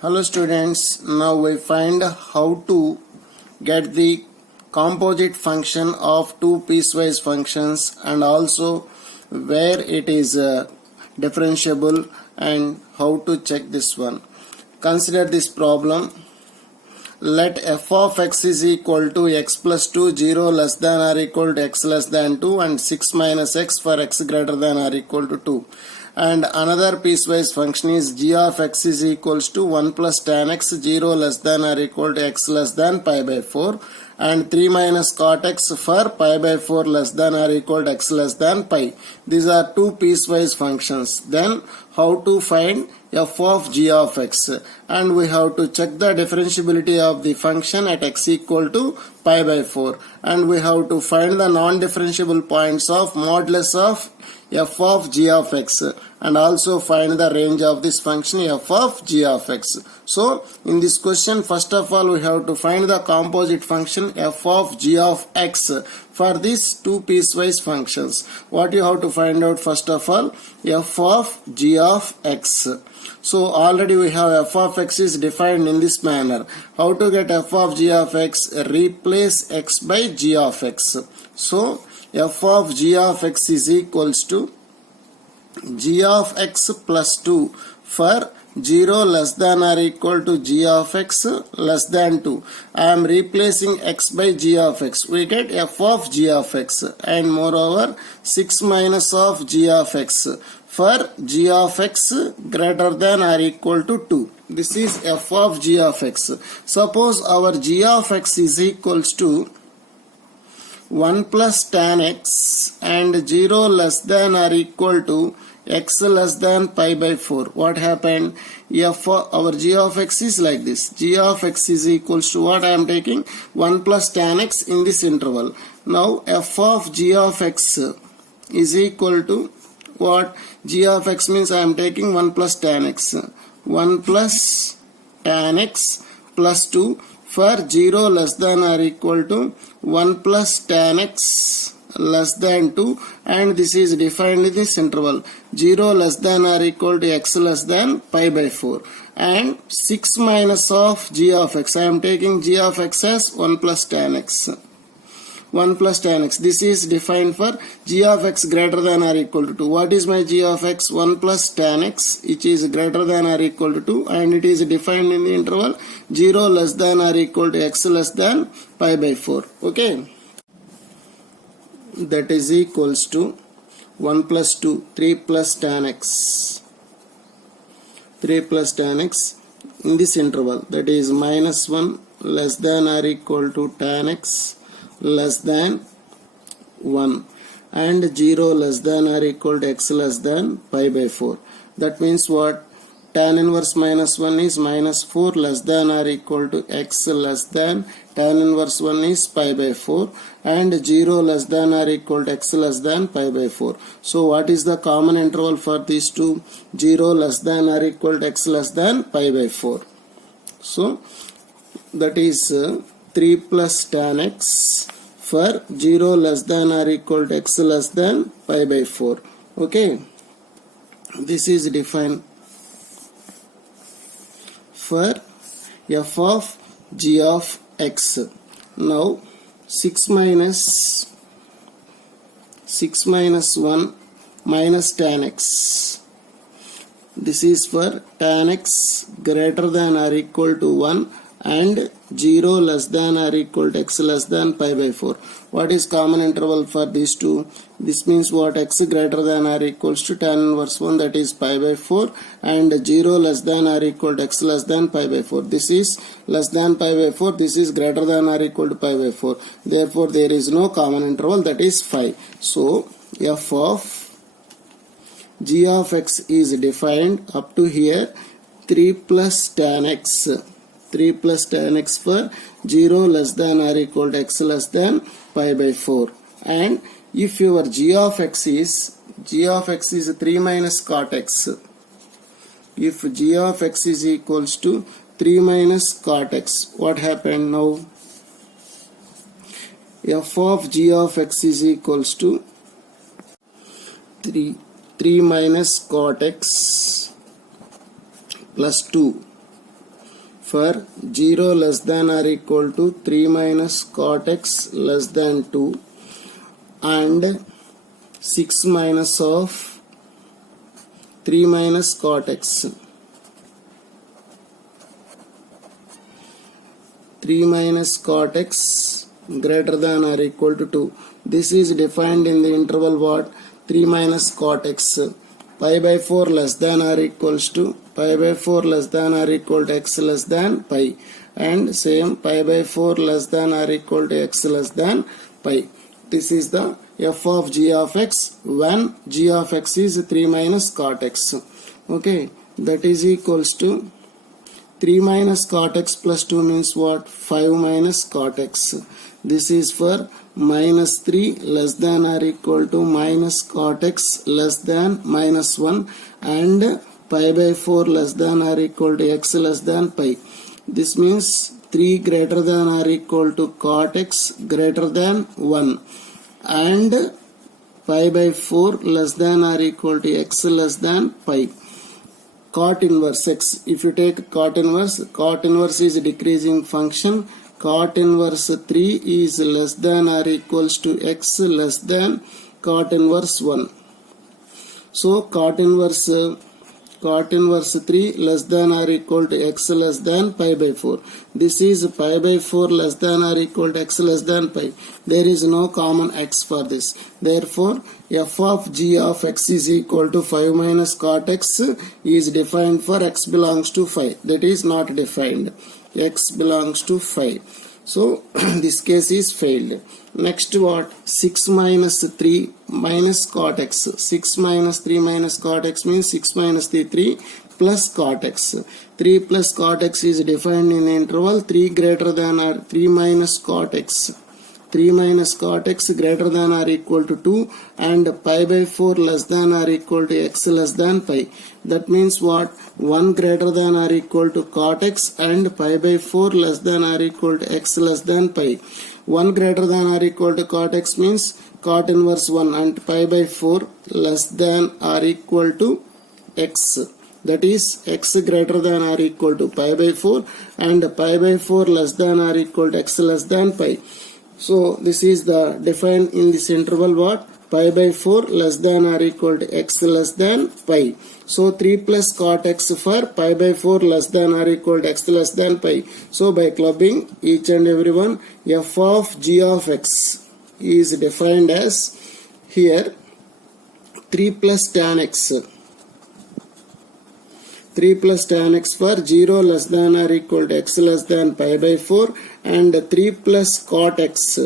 Hello students, now we find how to get the composite function of two piecewise functions and also where it is differentiable and how to check this one. Consider this problem. Let f of x is equal to x plus 2, 0 less than or equal to x less than 2 and 6 minus x for x greater than or equal to 2. And another piecewise function is g of x is equals to 1 plus tan x, 0 less than or equal to x less than pi by 4 and 3 minus cot x for pi by 4 less than or equal to x less than pi. These are two piecewise functions. Then how to find f of g of x, and we have to check the differentiability of the function at x equal to pi by 4, and we have to find the non-differentiable points of modulus of f of g of x and also find the range of this function f of g of x. So in this question, first of all we have to find the composite function f of g of x for these two piecewise functions. What you have to find out first of all, f of g of x. So already we have f of x is defined in this manner. How to get f of g of x? Replace x by g of x. So f of g of x is equals to g of x plus 2 for 0 less than or equal to g of x less than 2. I am replacing x by g of x. We get f of g of x, and moreover 6 minus of g of x for g of x greater than or equal to 2. This is f of g of x. Suppose our g of x is equals to 1 plus tan x and 0 less than or equal to x less than pi by 4. What happened? Our g of x is like this. G of x is equals to what I am taking? 1 plus tan x in this interval. Now f of g of x is equal to what? G of x means I am taking 1 plus tan x. 1 plus tan x plus 2 for 0 less than or equal to 1 plus tan x less than 2, and this is defined in this interval 0 less than or equal to x less than pi by 4, and 6 minus of g of x. I am taking g of x as 1 plus tan x. 1 plus tan x. This is defined for g of x greater than or equal to 2. What is my g of x? 1 plus tan x, which is greater than or equal to 2, and it is defined in the interval 0 less than or equal to x less than pi by 4. Okay. That is equals to 1 plus 2, 3 plus tan x. 3 plus tan x in this interval, that is minus 1 less than or equal to tan x less than 1 and 0 less than or equal to x less than pi by 4. That means what? Tan inverse minus 1 is minus 4 less than or equal to x less than tan inverse 1 is pi by 4 and 0 less than or equal to x less than pi by 4. So what is the common interval for these two? 0 less than or equal to x less than pi by 4. So that is 3 plus tan x for 0 less than or equal to x less than pi by 4. Okay. This is defined for f of g of x. Now 6 minus 1 minus tan x. This is for tan x greater than or equal to 1 and 0 less than or equal to x less than pi by 4. What is common interval for these two? This means what? X greater than or equals to tan inverse 1, that is pi by 4, and 0 less than or equal to x less than pi by 4. This is less than pi by 4, this is greater than or equal to pi by 4. Therefore there is no common interval, that is 5. So f of g of x is defined up to here 3 plus tan x. 3 plus tan x for 0 less than or equal to x less than pi by 4. And if your g of x is 3 minus cot x. If g of x is equals to 3 minus cot x, what happened now? F of g of x is equals to 3 minus cot x plus 2 for 0 less than or equal to 3 minus cot x less than 2 and 6 minus of 3 minus cot x. 3 minus cot x greater than or equal to 2. This is defined in the interval what? 3 minus cot x. Pi by 4 less than or equals to pi by 4 less than or equal to x less than pi, and same pi by 4 less than or equal to x less than pi. This is the f of g of x when g of x is 3 minus cot x. Okay, that is equals to 3 minus cot x plus 2 means what? 5 minus cot x. This is for minus 3 less than or equal to minus cot x less than minus 1 and pi by 4 less than or equal to x less than pi. This means 3 greater than or equal to cot x greater than 1 and pi by 4 less than or equal to x less than pi. Cot inverse x. If you take cot inverse is a decreasing function. Cot inverse 3 is less than or equals to x less than cot inverse 1. So cot inverse 3 less than or equal to x less than pi by 4. This is pi by 4 less than or equal to x less than pi. There is no common x for this. Therefore, f of g of x is equal to 5 minus cot x is defined for x belongs to 5. That is not defined. X belongs to 5. So, this case is failed. Next what? 6 minus 3 minus cot x. 6 minus 3 minus cot x means 6 minus 3 plus cot x. 3 plus cot x is defined in the interval 3 greater than or 3 minus cot x. 3 minus cot x greater than or equal to 2 and pi by 4 less than or equal to x less than pi. That means what? 1 greater than or equal to cot x and pi by 4 less than or equal to x less than pi. 1 greater than or equal to cot x means cot inverse 1 and pi by 4 less than or equal to x. That is x greater than or equal to pi by 4 and pi by 4 less than or equal to x less than pi. So this is the defined in this interval what? Pi by 4 less than or equal to x less than pi. So 3 plus cot x for pi by 4 less than or equal to x less than pi. So by clubbing each and every one, f of g of x is defined as here 3 plus tan x. 3 plus tan x for 0 less than or equal to x less than pi by 4 and 3 plus cot x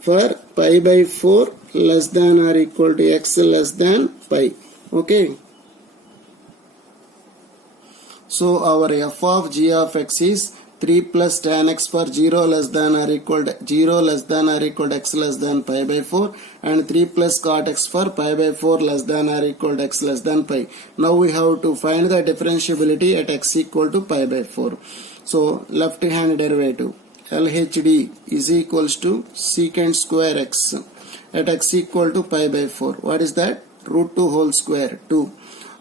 for pi by 4 less than or equal to x less than pi. Okay. So our f of g of x is 3 plus tan x for 0 less than or equal to x less than pi by 4 and 3 plus cot x for pi by 4 less than or equal to x less than pi. Now we have to find the differentiability at x equal to pi by 4. So left hand derivative LHD is equals to secant square x at x equal to pi by 4. What is that? Root 2 whole square 2.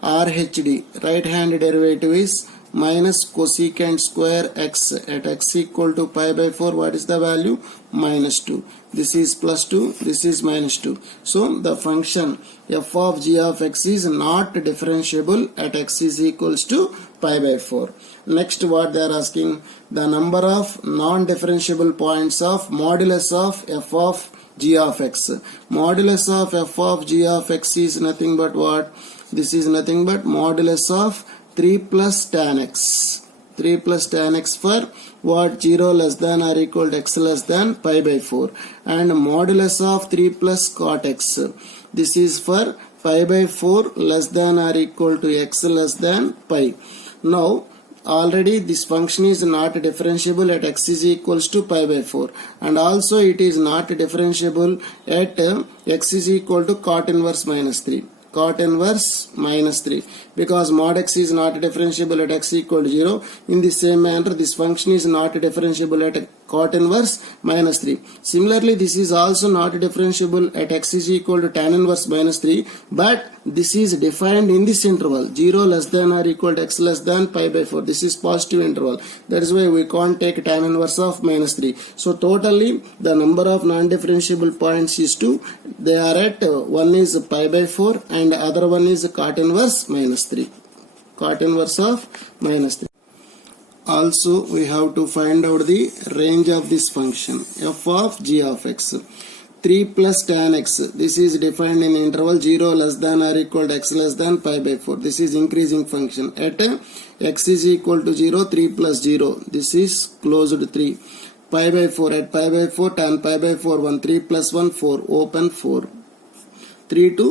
RHD right hand derivative is minus cosecant square x at x equal to pi by 4. What is the value? Minus 2. This is plus 2. This is minus 2. So the function f of g of x is not differentiable at x is equals to pi by 4. Next what they are asking, the number of non-differentiable points of modulus of f of g of x. Modulus of f of g of x is nothing but what? This is nothing but modulus of 3 plus tan x. 3 plus tan x for what? 0 less than or equal to x less than pi by 4 and modulus of 3 plus cot x. This is for pi by 4 less than or equal to x less than pi. Now already this function is not differentiable at x is equals to pi by 4 and also it is not differentiable at x is equal to cot inverse minus 3. cot inverse minus 3, because mod x is not differentiable at x equal to 0. In the same manner, this function is not differentiable at cot inverse minus 3. Similarly, this is also not differentiable at x is equal to tan inverse minus 3, but this is defined in this interval 0 less than or equal to x less than pi by 4. This is positive interval. That is why we can't take tan inverse of minus 3. So totally the number of non-differentiable points is 2. They are at one is pi by 4 and other one is cot inverse minus 3. Cot inverse of minus 3. Also, we have to find out the range of this function f of g of x. 3 plus tan x. This is defined in interval 0 less than or equal to x less than pi by 4. This is increasing function. At x is equal to 0, 3 plus 0. This is closed 3. Pi by 4. At pi by 4, tan pi by 4, 1. 3 plus 1, 4. Open 4. 3 to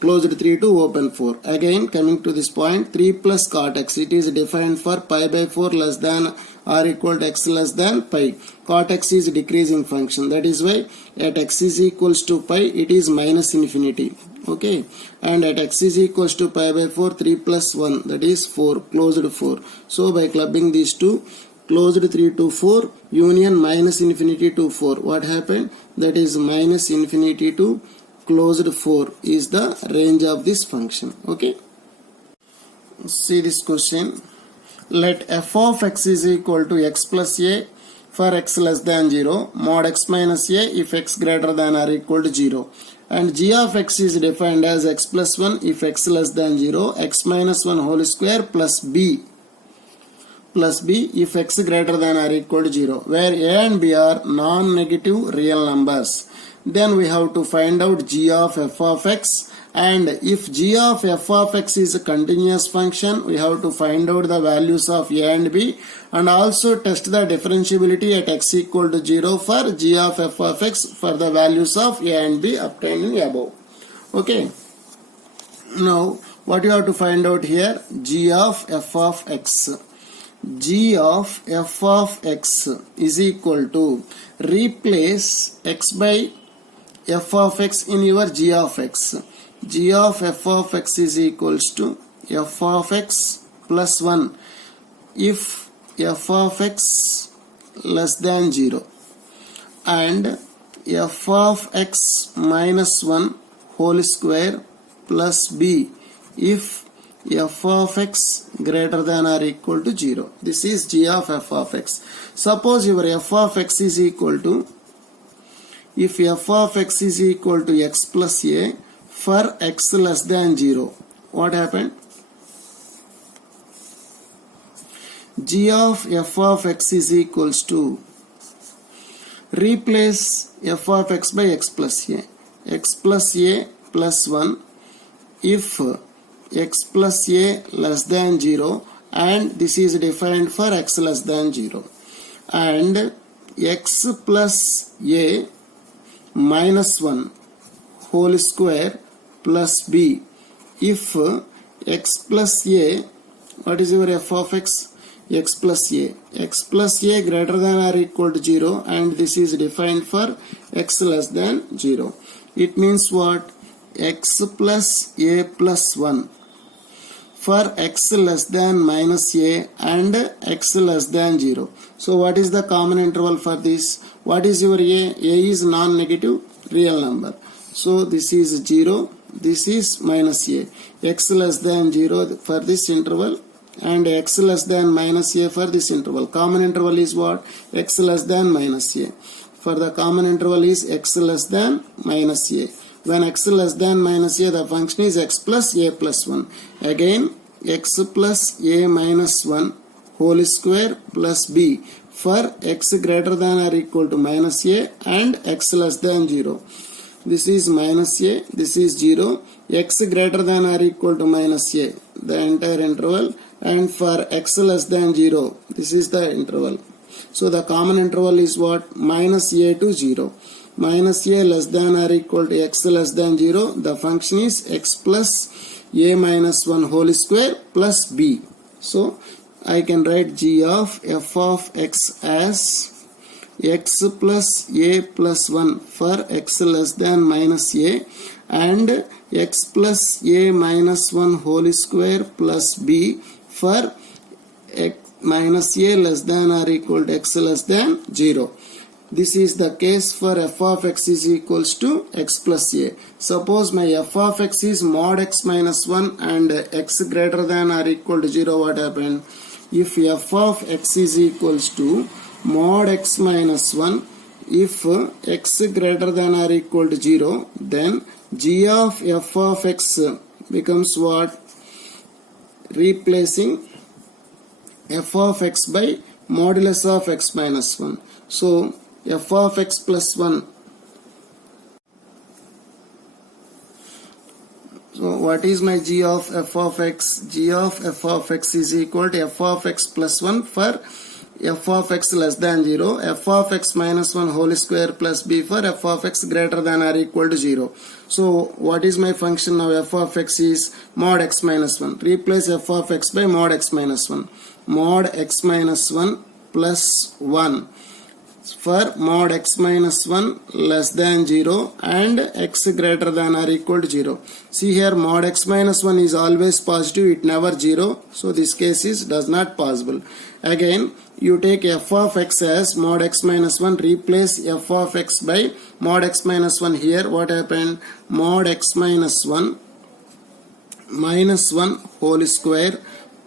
closed 3 to open 4. Again coming to this point, 3 plus cot x. It is defined for pi by 4 less than or equal to x less than pi. Cot x is decreasing function. That is why at x is equals to pi it is minus infinity. Okay. And at x is equals to pi by 4, 3 plus 1, that is 4. Closed 4. So by clubbing these two, closed 3 to 4, union minus infinity to 4. What happened? That is minus infinity to closed 4 is the range of this function. Okay. See this question. Let f of x is equal to x plus a for x less than 0, mod x minus a if x greater than or equal to 0. And g of x is defined as x plus 1 if x less than 0, x minus 1 whole square plus b if x greater than or equal to 0, where a and b are non-negative real numbers. Then we have to find out g of f of x, and if g of f of x is a continuous function, we have to find out the values of a and b, and also test the differentiability at x equal to 0 for g of f of x for the values of a and b obtained in above. Okay. Now what you have to find out here? G of f of x. G of f of x is equal to, replace x by f of x in your g of x. G of f of x is equals to f of x plus 1 if f of x less than 0, and f of x minus 1 whole square plus b if f of x greater than or equal to 0. This is g of f of x. Suppose your f of x is equal to, if f of x is equal to x plus a for x less than 0, what happened? G of f of x is equals to, replace f of x by x plus a plus 1 if x plus a less than 0, and this is defined for x less than 0, and x plus a minus 1 whole square plus b if x plus a, what is your f of x? X plus a greater than or equal to 0, and this is defined for x less than 0. It means what? X plus a plus 1 for x less than minus a and x less than 0. So what is the common interval for this? What is your a? A is non-negative real number. So this is 0, this is minus a. X less than 0 for this interval and x less than minus a for this interval. Common interval is what? X less than minus a. For the common interval is x less than minus a. When x less than minus a, the function is x plus a plus 1. Again, x plus a minus 1 whole square plus b for x greater than or equal to minus a and x less than 0. This is minus a, this is 0, x greater than or equal to minus a, the entire interval, and for x less than 0, this is the interval. So the common interval is what? Minus a to 0. Minus a less than or equal to x less than 0, the function is x plus a minus 1 whole square plus b. So I can write g of f of x as x plus a plus 1 for x less than minus a, and x plus a minus 1 whole square plus b for x minus a less than or equal to x less than 0. This is the case for f of x is equals to x plus a. Suppose my f of x is mod x minus 1 and x greater than or equal to 0, what happened? If f of x is equals to mod x minus 1, if x greater than or equal to 0, then g of f of x becomes what? Replacing f of x by modulus of x minus 1. So f of x plus 1. So what is my g of f of x? G of f of x is equal to f of x plus 1 for f of x less than 0, f of x minus 1 whole square plus b for f of x greater than or equal to 0. So what is my function now? F of x is mod x minus 1. Replace f of x by mod x minus 1. Mod x minus 1 plus 1 for mod x minus 1 less than 0 and x greater than or equal to 0. See here, mod x minus 1 is always positive, it never 0. So this case is does not possible. Again, you take f of x as mod x minus 1, replace f of x by mod x minus 1 here. What happened? Mod x minus 1 whole square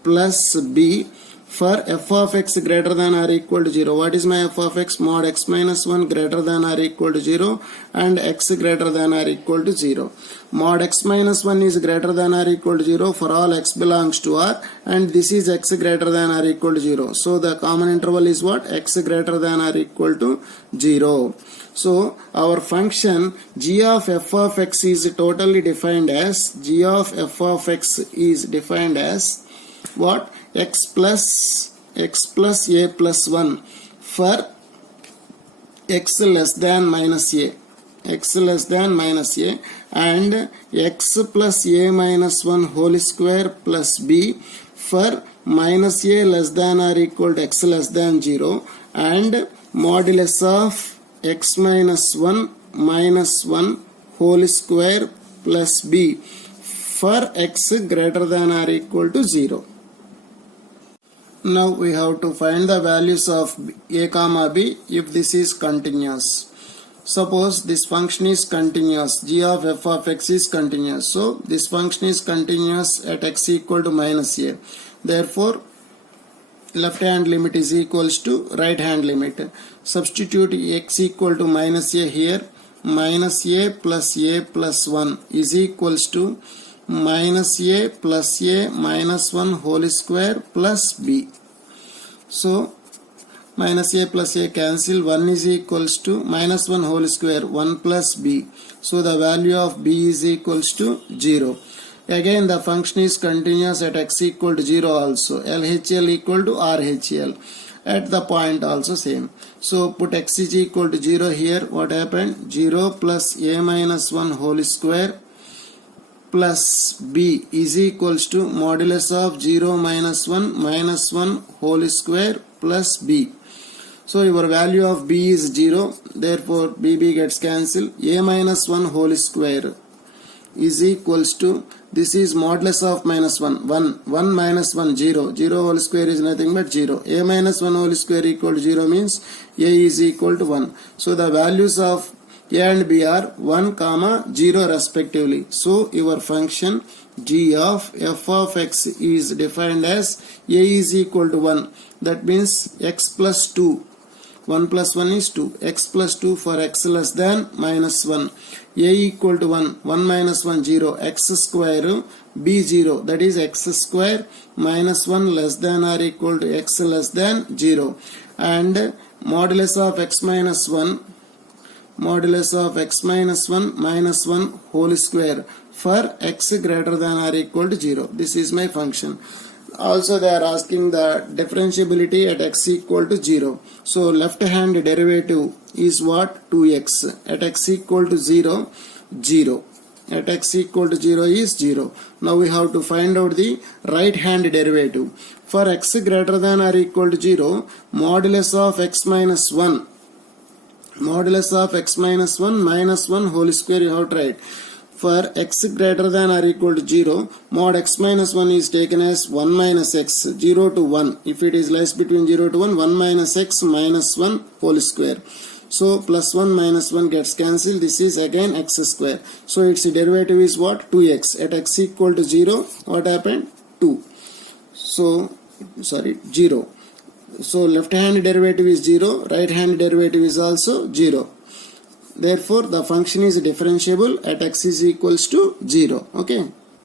plus b for f of x greater than or equal to 0. What is my f of x? Mod x minus 1 greater than or equal to 0 and x greater than or equal to 0. Mod x minus 1 is greater than or equal to 0 for all x belongs to R, and this is x greater than or equal to 0. So the common interval is what? X greater than or equal to 0. So our function g of f of x is totally defined as g of f of x is defined as what? X plus a plus 1 for x less than minus a, and x plus a minus 1 whole square plus b for minus a less than or equal to x less than 0, and modulus of x minus 1 whole square plus b for x greater than or equal to 0. Now we have to find the values of a comma b if this is continuous. Suppose this function is continuous, g of f of x is continuous. So this function is continuous at x equal to minus a. Therefore, left hand limit is equals to right hand limit. Substitute x equal to minus a here. Minus a plus 1 is equals to minus a plus a minus 1 whole square plus b. So minus a plus a cancel, 1 is equals to minus 1 whole square, 1 plus b. So the value of b is equals to 0. Again the function is continuous at x equal to 0 also. LHL equal to RHL. At the point also same. So put x is equal to 0 here. What happened? 0 plus a minus 1 whole square plus b is equals to modulus of 0 minus 1 whole square plus b. So your value of b is 0. Therefore bb gets cancelled. A minus 1 whole square is equals to, this is modulus of minus 1 minus 1 0 whole square is nothing but 0. A minus 1 whole square equal to 0 means a is equal to 1. So the values of a and b are 1 comma 0 respectively. So your function g of f of x is defined as a is equal to 1. That means x plus 2. 1 plus 1 is 2. X plus 2 for x less than minus 1. A equal to 1. 1 minus 1 0. X square b 0. That is x square minus 1 less than or equal to x less than 0. And modulus of x minus 1 minus 1 whole square for x greater than or equal to 0. This is my function. Also they are asking the differentiability at x equal to 0. So left hand derivative is what? 2x. At x equal to 0, 0. At x equal to 0 is 0. Now we have to find out the right hand derivative. For x greater than or equal to 0, modulus of x minus 1 minus 1 whole square you have to write. for x greater than or equal to 0, mod x minus 1 is taken as 1 minus x, 0 to 1. If it is less between 0 to 1, 1 minus x minus 1 whole square. So plus 1 minus 1 gets cancelled. This is again x square. So its derivative is what? 2x. At x equal to 0, what happened? 2. So, 0. So left hand derivative is 0, right hand derivative is also 0. Therefore, the function is differentiable at x is equals to 0. Okay.